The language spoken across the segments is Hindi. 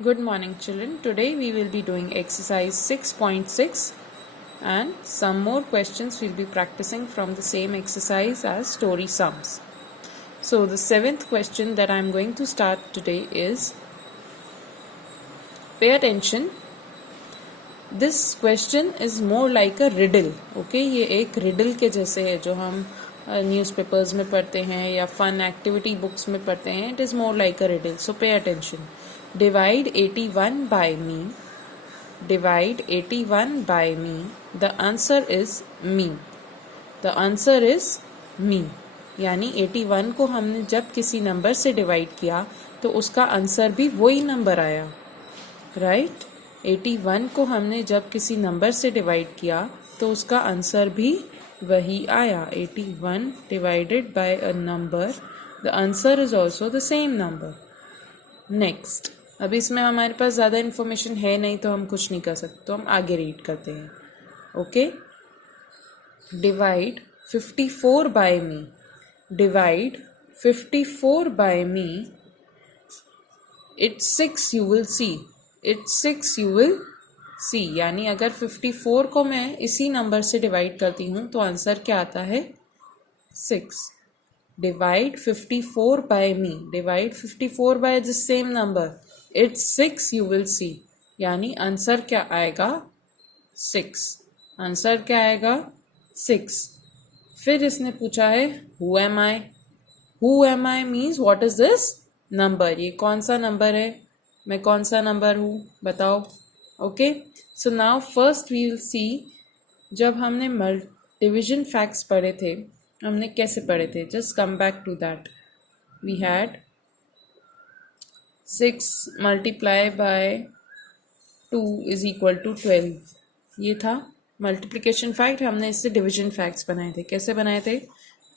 Good morning, children. Today we will be doing exercise 6.6 and some more questions we'll be practicing from the same exercise as story sums. So the 7th question that I'm going to start today is, pay attention. This question is more like a riddle. Okay, ये एक riddle के जैसे है जो हम न्यूज़पेपर्स में पढ़ते हैं या फन एक्टिविटी बुक्स में पढ़ते हैं. It is more like a riddle. So pay attention. Divide 81 by me. Divide 81 by me. The answer is me. The answer is me. यानी 81 को हमने जब किसी नंबर से डिवाइड किया तो उसका आंसर भी वही नंबर आया. राइट 81 को हमने जब किसी नंबर से डिवाइड किया तो उसका आंसर भी वही आया. 81 divided by a number, the answer is also the same number. Next, अभी इसमें हमारे पास ज़्यादा इन्फॉर्मेशन है नहीं तो हम कुछ नहीं कर सकते, तो हम आगे रीड करते हैं. Okay, divide 54 by me. Divide 54 by me. It's 6 you will see. It's 6 you will see. यानी अगर 54 को मैं इसी नंबर से डिवाइड करती हूँ तो आंसर क्या आता है? 6. Divide 54 by me. Divide 54 by the same number. It's 6 you will see. यानी आंसर क्या आएगा? 6. आंसर क्या आएगा? 6. फिर इसने पूछा है Who am I? Who am I means what is this number? ये कौन सा नंबर है? मैं कौन सा नंबर हूँ? बताओ. Okay, so now first we will see. जब हमने डिविजन फैक्ट्स पढ़े थे हमने कैसे पढ़े थे? Just come back to that. We had 6 multiply by 2 is equal to 12. ये था मल्टीप्लिकेशन फैक्ट. हमने इससे डिवीजन फैक्ट्स बनाए थे. कैसे बनाए थे?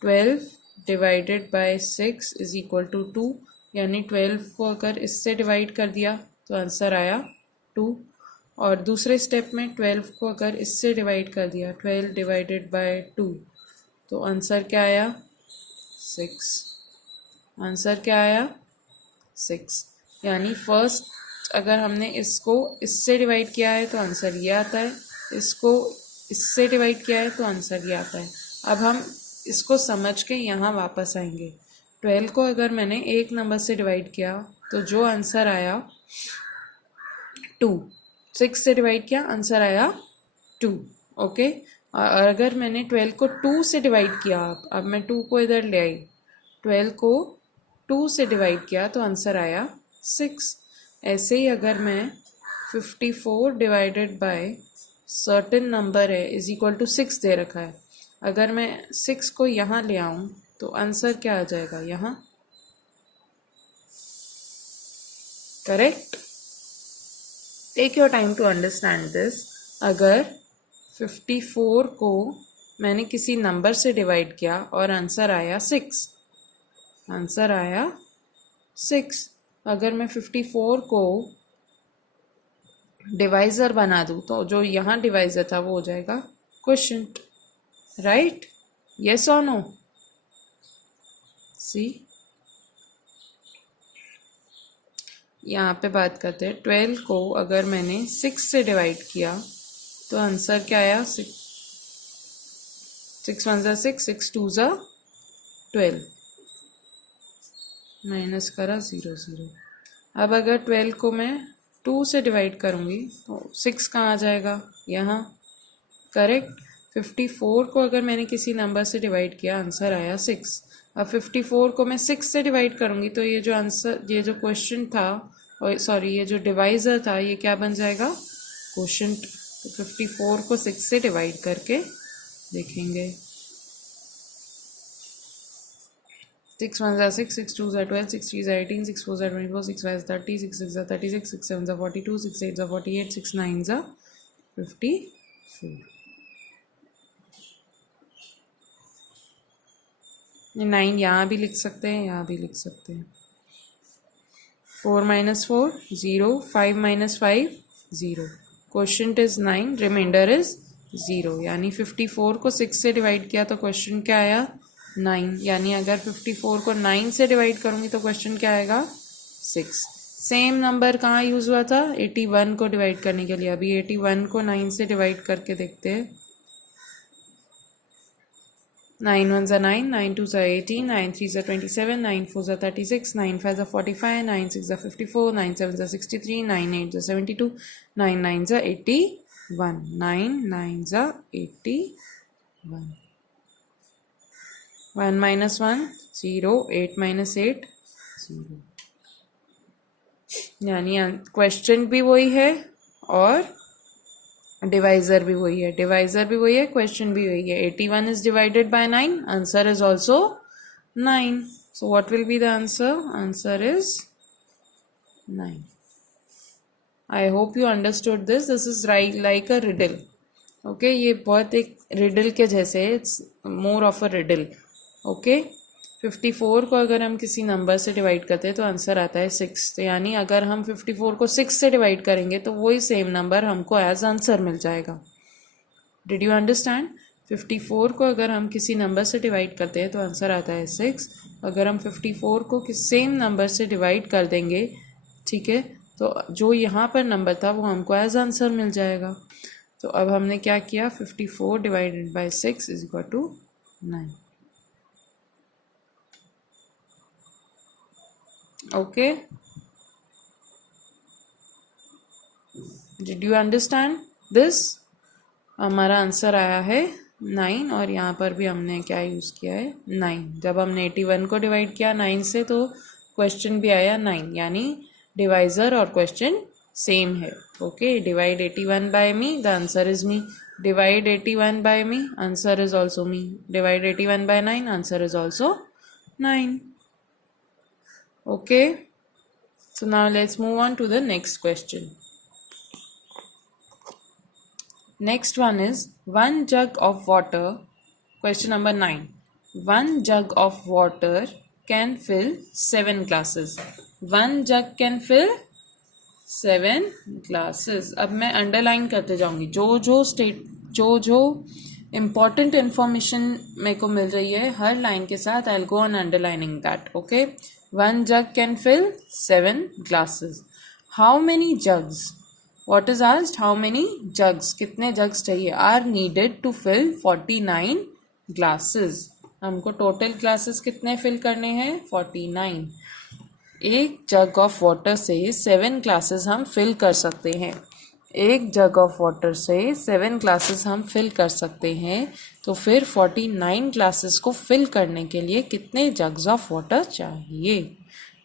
12 divided by 6 is equal to 2. यानी 12 को अगर इससे डिवाइड कर दिया तो आंसर आया 2. और दूसरे स्टेप में 12 को अगर इससे डिवाइड कर दिया, 12 डिवाइडेड बाय 2, तो आंसर क्या आया? 6. आंसर क्या आया? 6. यानी फर्स्ट अगर हमने इसको इससे डिवाइड किया है तो आंसर ये आता है, इसको इससे डिवाइड किया है तो आंसर ये आता है. अब हम इसको समझ के यहाँ वापस आएंगे. 12 को अगर मैंने एक नंबर से डिवाइड किया तो जो आंसर आया 2. 6 से डिवाइड किया, आंसर आया 2. ओके, और अगर मैंने 12 को 2 से डिवाइड किया, अब मैं 2 को इधर ले आई, 12 को 2 से डिवाइड किया तो आंसर आया 6. ऐसे ही अगर मैं 54 डिवाइडेड बाय सर्टेन नंबर है इज इक्वल टू 6 दे रखा है, अगर मैं 6 को यहाँ ले आऊँ तो आंसर क्या आ जाएगा? यहाँ. Correct. Take your time to understand this. अगर 54 को मैंने किसी नंबर से डिवाइड किया और आंसर आया 6. आंसर आया 6. अगर मैं 54 को डिवाइज़र बना दूँ तो जो यहाँ डिवाइज़र था वो हो जाएगा क्वोशिएंट. राइट? यस और नो? सी, यहाँ पे बात करते हैं. 12 को अगर मैंने 6 से डिवाइड किया तो आंसर क्या आया? 6 1 ज़ा 6, 6 2 ज़ा 12, माइनस करा 0 0. अब अगर 12 को मैं 2 से डिवाइड करूँगी तो 6 कहाँ आ जाएगा? यहाँ. करेक्ट. 54 को अगर मैंने किसी नंबर से डिवाइड किया, आंसर आया 6. अब 54 को मैं 6 से डिवाइड करूँगी तो ये जो आंसर, ये जो क्वेश्चन था, और सॉरी ये जो डिवाइज़र था, ये क्या बन जाएगा? क्वोशिएंट. तो 54 को 6 से डिवाइड करके देखेंगे. 6 1 ज़ा 6, 6 2 ज़ा 12, 6 3 ज़ा 18, 6 4 ज़ा 24, 6 5 ज़ा 30, 6 6 ज़ा 36, 6 7 ज़ा 42, 6 8 ज़ा 48, 6 9 ज़ा 54. 9 यहाँ भी लिख सकते हैं, यहाँ भी लिख सकते हैं. 4 minus 4 0, 5 minus 5 0. Question is 9, remainder is 0. यानी 54 को 6 से डिवाइड किया तो क्वेश्चन क्या आया? 9. यानी अगर 54 को 9 से डिवाइड करूँगी तो क्वेश्चन क्या आएगा? 6. सेम नंबर कहाँ यूज हुआ था? 81 को डिवाइड करने के लिए। अभी 81 को 9 से डिवाइड करके देखते हैं। 9 1 9, 9 2 18, 9 3 27, 9 4 36, 9 5 45, 9 6 54, 9 7 63, 9 8 72, 9 9 81, 9 9 81. 1 minus 1 0, 8 minus 8 0. यानी क्वेश्चन भी वही है और डिवाइजर भी वही है। डिवाइजर भी वही है, क्वेश्चन भी वही है। 81 is divided by 9. Answer is also 9. So what will be the answer? Answer is 9. I hope you understood this. This is like a riddle. Okay, ये बहुत एक riddle के जैसे है. It's more of a riddle. Okay. 54 को अगर हम किसी नंबर से डिवाइड करते हैं तो आंसर आता है 6. तो यानी अगर हम 54 को 6 से डिवाइड करेंगे तो वही सेम नंबर हमको एज आंसर मिल जाएगा. Did you understand? 54 को अगर हम किसी नंबर से डिवाइड करते हैं तो आंसर आता है 6. अगर हम 54 को किसी सेम नंबर से डिवाइड कर देंगे, ठीक है, तो जो यहाँ पर नंबर था वो हमको एज आंसर मिल जाएगा. तो अब हमने क्या किया? 54 divided by 6 is equal to 9. Okay, did you understand this? हमारा आंसर आया है 9 और यहाँ पर भी हमने क्या यूज़ किया है? 9. जब हमने 81 को डिवाइड किया 9 से तो क्वेश्चन भी आया 9, यानी डिवाइजर और क्वेश्चन सेम है. Okay, divide 81 by me, the answer is me. Divide 81 by me, answer is also me. Divide 81 by 9, answer is also 9. Okay, so now let's move on to the next question. Next one is 1 jug of water. Question number 9. 1 jug of water can fill 7 glasses. 1 jug can fill 7 glasses. अब मैं अंडरलाइन करते जाऊंगी जो important information मेरे को मिल रही है हर लाइन के साथ. I'll go on underlining that. Okay. 1 jug can fill 7 glasses. How many jugs? What is asked? How many jugs? कितने jugs चाहिए? Are needed to fill 49 glasses. हमको टोटल ग्लासेस कितने फिल करने हैं? 49. एक जग ऑफ वाटर से 7 ग्लासेस हम फिल कर सकते हैं. एक जग ऑफ वाटर से 7 ग्लासेस हम फिल कर सकते हैं. तो फिर 49 ग्लासेस को फिल करने के लिए कितने जग्स ऑफ वाटर चाहिए?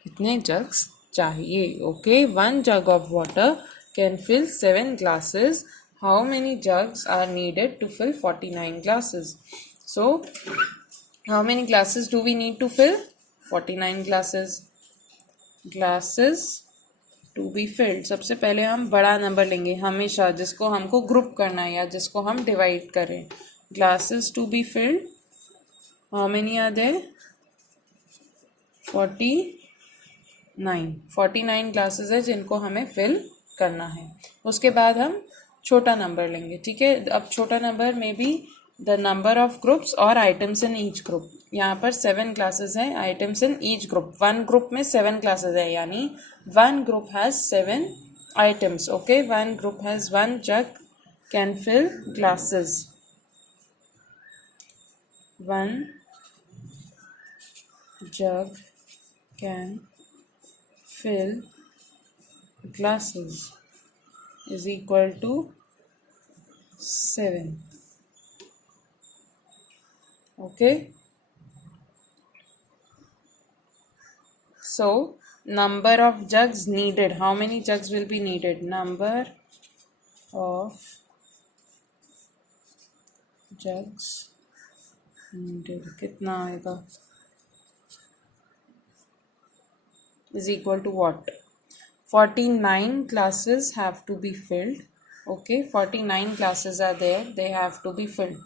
कितने जग्स चाहिए? Okay, 1 jug of water can fill 7 glasses. How many jugs are needed to fill 49 glasses? So how many glasses do we need to fill? 49 glasses. Glasses to be filled. सबसे पहले हम बड़ा नंबर लेंगे हमेशा, जिसको हमको ग्रुप करना है या जिसको हम डिवाइड करें. Glasses to be filled, how many are there? 49. 49 glasses है जिनको हमें फिल करना है. उसके बाद हम छोटा नंबर लेंगे. ठीक है, अब छोटा नंबर में भी द नंबर ऑफ ग्रुप्स और आइटम्स इन ईच ग्रुप. यहाँ पर 7 क्लासेस हैं, items in each group. 1 group में 7 क्लासेस है, यानी 1 group has 7 items. Okay, 1 group has 1 jug can fill glasses. 1 jug can fill glasses is equal to 7. Okay, so number of jugs needed. How many jugs will be needed? Number of jugs needed कितना आएगा? Is equal to what? 49 classes have to be filled. Okay, 49 classes are there, they have to be filled.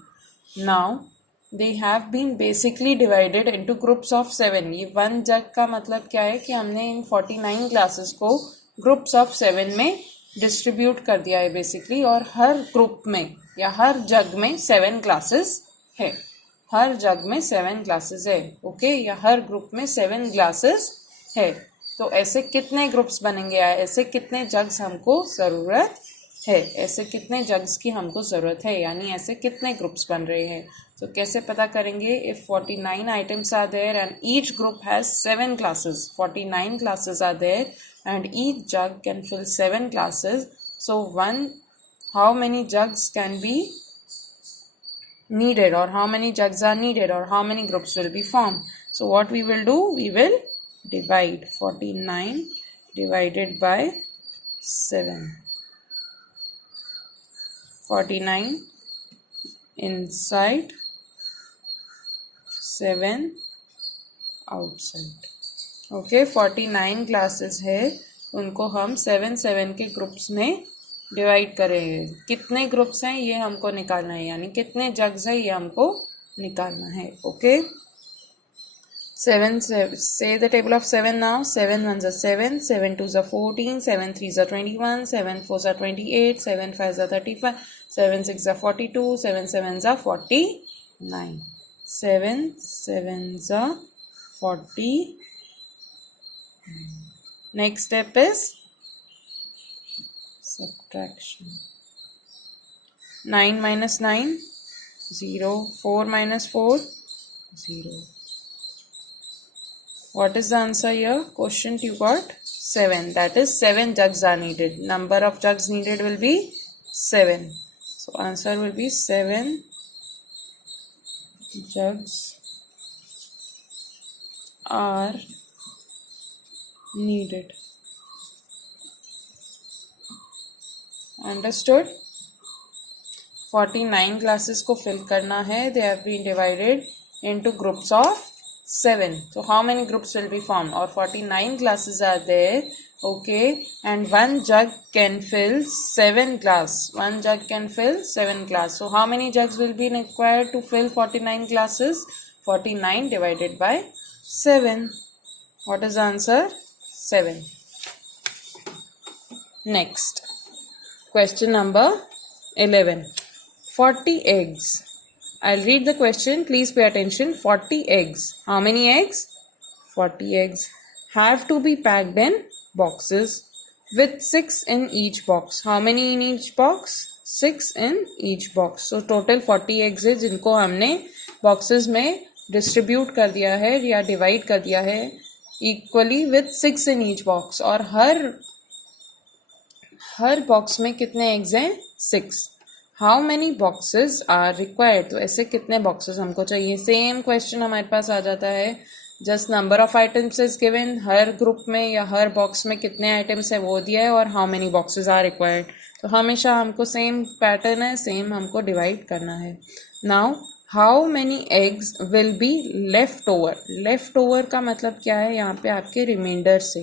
Now they have been basically divided into groups of 7. ये 1 जग का मतलब क्या है कि हमने इन 49 क्लासेस को ग्रुप्स ऑफ 7 में डिस्ट्रीब्यूट कर दिया है बेसिकली. और हर ग्रुप में या हर जग में 7 क्लासेस है. हर जग में 7 क्लासेस है. ओके, या हर ग्रुप में 7 ग्लासेस है. तो ऐसे कितने ग्रुप्स बनेंगे, ऐसे कितने जग्स हमको ज़रूरत है, ऐसे कितने जग्स की हमको ज़रूरत है, यानी ऐसे कितने ग्रुप्स बन रहे हैं. तो कैसे पता करेंगे? If 49 items are there and each group has 7 classes, 49 classes are there and each jug can fill 7 classes. So how many jugs can be needed, or how many jugs are needed, or how many groups will be formed? So what we will do, we will divide 49 divided by 7. 49 inside, 7 outside. Okay 49 classes है, उनको हम 7 के ग्रुप्स में डिवाइड करेंगे. कितने ग्रुप्स हैं ये हमको निकालना है, यानी कितने जग्स है ये हमको निकालना है. Okay 7 say the table of 7 now. 7 1s are 7, 7 2s are 14, 7 3s are 21, 7 4s are 28, 7 5s are 35, 7 6s are 42, 7 7s are 49. 7 7s are 40. Next step is subtraction. 9 minus 9, 0. 4 minus 4, 0. What is the answer here? Quotient you got 7. That is 7 jugs are needed. Number of jugs needed will be 7. So answer will be 7 jugs are needed. Understood? 49 classes को fill करना है. They have been divided into groups of 7. So how many groups will be formed? Or 49 classes are there. Okay, and one jug can fill 7 glass. One jug can fill 7 glass. So how many jugs will be required to fill 49 glasses? 49 divided by 7. What is the answer? 7. Next, question number 11. 40 eggs. I'll read the question. Please pay attention. 40 eggs. How many eggs? 40 eggs have to be packed in boxes with 6 in each box. How many in each box? 6 in each box. So total 40 eggs है जिनको हमने boxes में distribute कर दिया है या divide कर दिया है equally with 6 in each box. और हर box में कितने eggs हैं? 6. How many boxes are required. तो ऐसे कितने बॉक्सेस हमको चाहिए. सेम क्वेश्चन हमारे पास आ जाता है. Just number of items is given. Her group में या हर बॉक्स में कितने आइटम्स है वो दिया है और how many boxes are required. तो हमेशा हमको सेम पैटर्न है, सेम हमको डिवाइड करना है. Now how many eggs will be left over. Left over का मतलब क्या है? यहाँ पे आपके रिमाइंडर से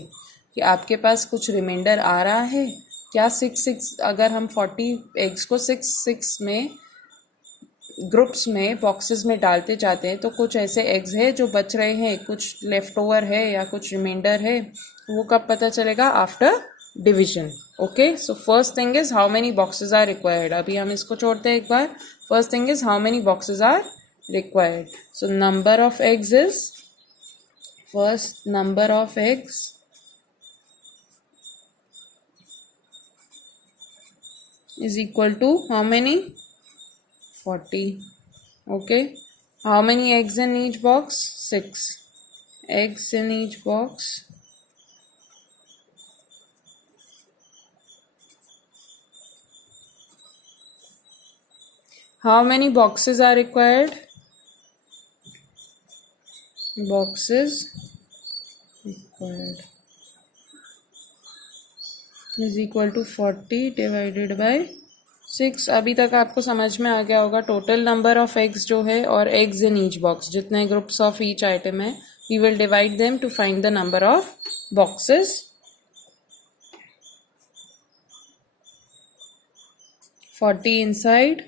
कि आपके पास कुछ रिमाइंडर आ रहा है क्या. 6 अगर हम 40 एग्स को 6 में ग्रुप्स में बॉक्सेस में डालते जाते हैं तो कुछ ऐसे एग्स है जो बच रहे हैं, कुछ लेफ्ट ओवर है या कुछ रिमाइंडर है. वो कब पता चलेगा? After division. Okay, so first thing is how many boxes are required. अभी हम इसको छोड़ते हैं एक बार. First thing is how many boxes are required. So number of eggs is, first number of eggs is equal to how many? 40. Okay, how many eggs in each box? 6 eggs in each box. How many boxes are required? Boxes required is equal to 40 divided by 6. अभी तक आपको समझ में आ गया होगा टोटल नंबर ऑफ एग्स जो है और एग्स इन ईच बॉक्स, जितने ग्रुप्स ऑफ ईच आइटम है, we will divide them to find the number of boxes. 40 inside,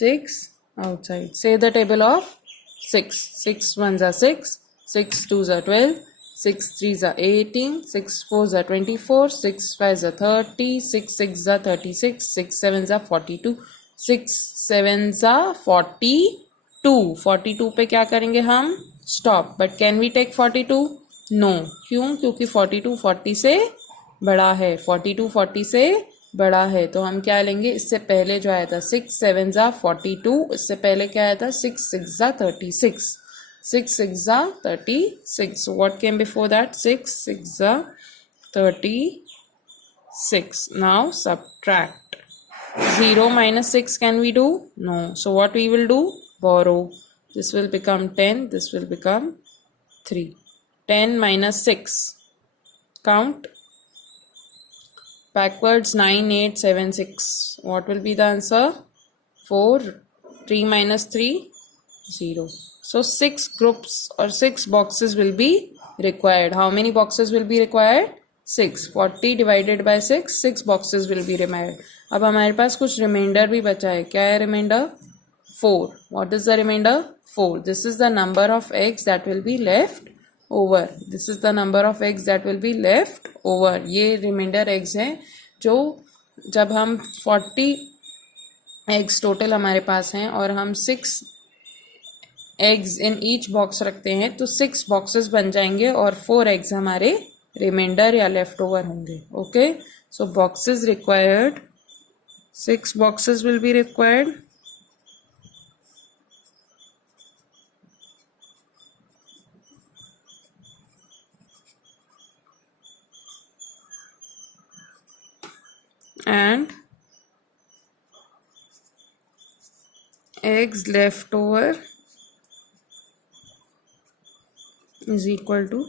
6 outside. Say the table of 6. 6 1s are 6, 6 2s are 12, 6 3s are 18, 6 4s are 24, 6 5s are 30, 6 6s are 36, 6 7s are 42, 6 7s are 42. 42 पे क्या करेंगे हम? Stop. But can we take 42? No, क्यों? क्योंकि 42 40 से बड़ा है, 42 40 से बड़ा है, तो हम क्या लेंगे? इससे पहले जो आया था 6 7 ज़ा 42, इससे पहले क्या आया था 6 6 ज़ा 36, 6 6 ज़ा 36. What came before that? 6 6 ज़ा 36. Now subtract. 0 minus 6 can we do? No. So what we will do? Borrow. This will become 10, this will become 3. 10 minus 6. Count backwards. 9 8 7 6. What will be the answer? 4. 3 minus 3, 0. So 6 groups or 6 boxes will be required. How many boxes will be required? 6. 40 divided by 6, 6 boxes will be required. अब हमारे पास कुछ रिमाइंडर भी बचा है. क्या है reminder? 4. What is the remainder? 4. This is the number of eggs that will be left over. This is the number of eggs that will be left over. ये रिमाइंडर eggs हैं जो जब हम 40 eggs टोटल हमारे पास हैं और हम 6 eggs इन ईच बॉक्स रखते हैं तो 6 बॉक्सेस बन जाएंगे और 4 eggs हमारे रिमाइंडर या लेफ्ट ओवर होंगे. Okay, so boxes required, 6 boxes will be required. And eggs left over is equal to